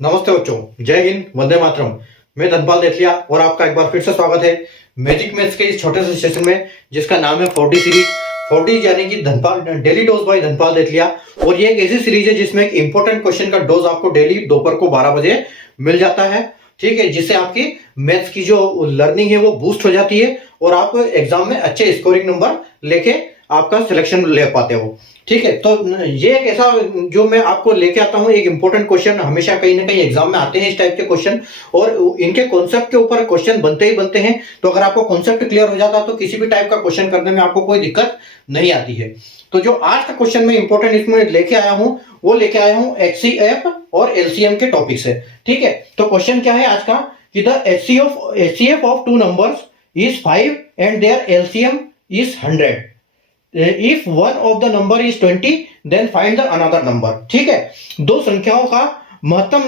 नमस्ते बच्चों, जय हिंद, वंदे मातरम। मैं धनपाल देथलिया और आपका एक बार फिर से स्वागत है मैजिक मैथ्स के इस छोटे से सेशन में जिसका नाम है 4D सीरीज। 4D यानी कि Dhanpal daily dose by Dhanpal Dethaliya. और ये एक ऐसी सीरीज है जिसमें एक इंपॉर्टेंट क्वेश्चन का डोज आपको डेली दोपहर को 12 बजे मिल जाता है। ठीक है, जिससे आपकी मैथ्स की जो लर्निंग है वो बूस्ट हो जाती है और आप एग्जाम में अच्छे स्कोरिंग नंबर लेके आपका सिलेक्शन ले पाते हो। ठीक है, तो ये एक ऐसा जो मैं आपको लेके आता हूँ, एक इंपॉर्टेंट क्वेश्चन हमेशा कहीं ना कहीं एग्जाम में आते हैं इस टाइप के क्वेश्चन, और इनके कॉन्सेप्ट के ऊपर क्वेश्चन बनते ही बनते हैं। तो अगर आपको कॉन्सेप्ट क्लियर हो जाता है तो किसी भी टाइप का क्वेश्चन करने में आपको कोई दिक्कत नहीं आती है। तो जो आज का क्वेश्चन मैं इंपॉर्टेंट इसमें लेके आया हूँ वो लेके आया हूँ HCF और LCM के टॉपिक से। ठीक है, तो क्वेश्चन क्या है आज का कि the HCF of two numbers is 5 and their LCM is 100। If one of the number is 20 then find the another number. ठीक है, दो संख्याओं का महत्तम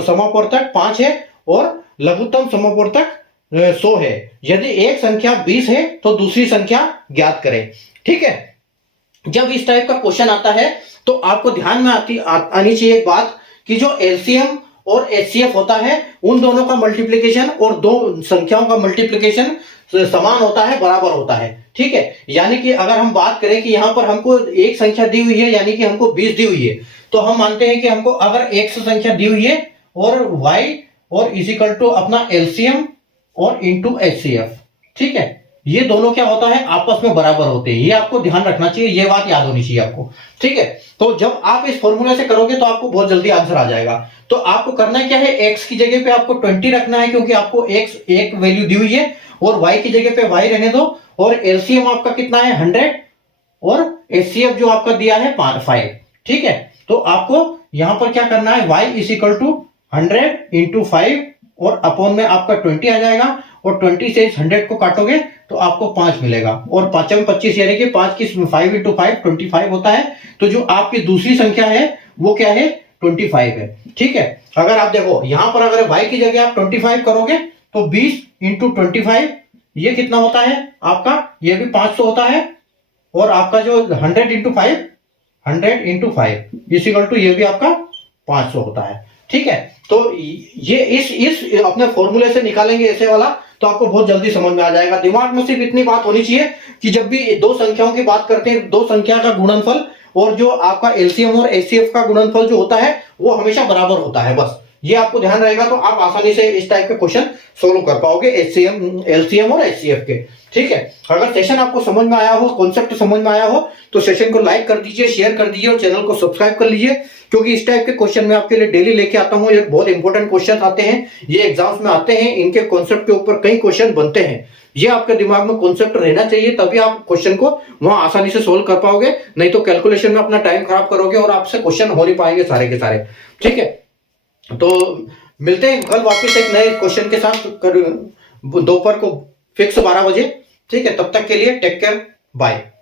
समापवर्तक 5 है और लघुत्तम समापवर्तक 100 है। यदि एक संख्या 20 है तो दूसरी संख्या ज्ञात करें। ठीक है, जब इस टाइप का क्वेश्चन आता है तो आपको ध्यान में आनी चाहिए एक बात कि जो LCM और HCF होता है उन दोनों का मल्टीप्लिकेशन और दो संख्याओं का मल्टीप्लिकेशन समान होता है, बराबर होता है। ठीक है, यानी कि अगर हम बात करें कि यहां पर हमको एक संख्या दी हुई है यानी कि हमको 20 दी हुई है, तो हम मानते हैं कि हमको अगर x संख्या दी हुई है और y और इज इक्वल टू अपना LCM और इंटू HCF। ठीक है, ये दोनों क्या होता है, आपस में बराबर होते हैं। ये आपको ध्यान रखना चाहिए, ये बात याद होनी चाहिए आपको। ठीक है, तो जब आप इस फॉर्मूले से करोगे तो आपको बहुत जल्दी आंसर आ जाएगा। तो आपको करना क्या है, x की जगह पे आपको 20 रखना है क्योंकि आपको x एक वैल्यू दी हुई है, और y की जगह पे y रहने दो, और LCM आपका कितना है 100 और HCF जो आपका दिया है 5। ठीक है, तो आपको यहां पर क्या करना है, y is equal to 100 into 5 और अपॉन में आपका 20 आ जाएगा, और 20 से इस 100 को काटोगे तो आपको 5 मिलेगा, और 5 में 25 यानी कि 5 की 5 इंटू 5 25 होता है। तो जो आपकी दूसरी संख्या है वो क्या है, 25 है। ठीक है, अगर आप देखो यहां पर अगर y की जगह आप 25 करोगे तो 20 इंटू 25 ये कितना होता है आपका, ये भी 500 होता है, और आपका जो 100 इंटू 5 100 इंटू 5 इक्वल टू ये भी आपका 500 होता है। ठीक है, तो ये इस अपने फॉर्मूले से निकालेंगे ऐसे वाला, तो आपको बहुत जल्दी समझ में आ जाएगा। दिमाग में सिर्फ इतनी बात होनी चाहिए कि जब भी दो संख्याओं की बात करते हैं, दो संख्या का गुणनफल और जो आपका LCM और HCF का गुणनफल जो होता है वो हमेशा बराबर होता है। बस ये आपको ध्यान रहेगा तो आप आसानी से इस टाइप के क्वेश्चन सोल्व कर पाओगे LCM और HCF के। ठीक है, अगर सेशन आपको समझ में आया हो, कॉन्सेप्ट समझ में आया हो, तो सेशन को लाइक कर दीजिए, शेयर कर दीजिए और चैनल को सब्सक्राइब कर लीजिए, क्योंकि इस टाइप के क्वेश्चन मैं आपके लिए डेली लेके आता हूं। ये बहुत इंपॉर्टेंट क्वेश्चन आते हैं, ये एग्जाम्स में आते हैं, इनके कॉन्सेप्ट के ऊपर कई क्वेश्चन बनते हैं। ये आपके दिमाग में कॉन्सेप्ट रहना चाहिए, तभी आप क्वेश्चन को वहां आसानी से सोल्व कर पाओगे, नहीं तो कैलकुलेशन में अपना टाइम खराब करोगे और आपसे क्वेश्चन हो नहीं पाएंगे सारे के सारे। ठीक है, तो मिलते हैं कल वापस एक नए क्वेश्चन के साथ दोपहर को फिक्स 12 बजे। ठीक है, तब तक के लिए टेक केयर, बाय।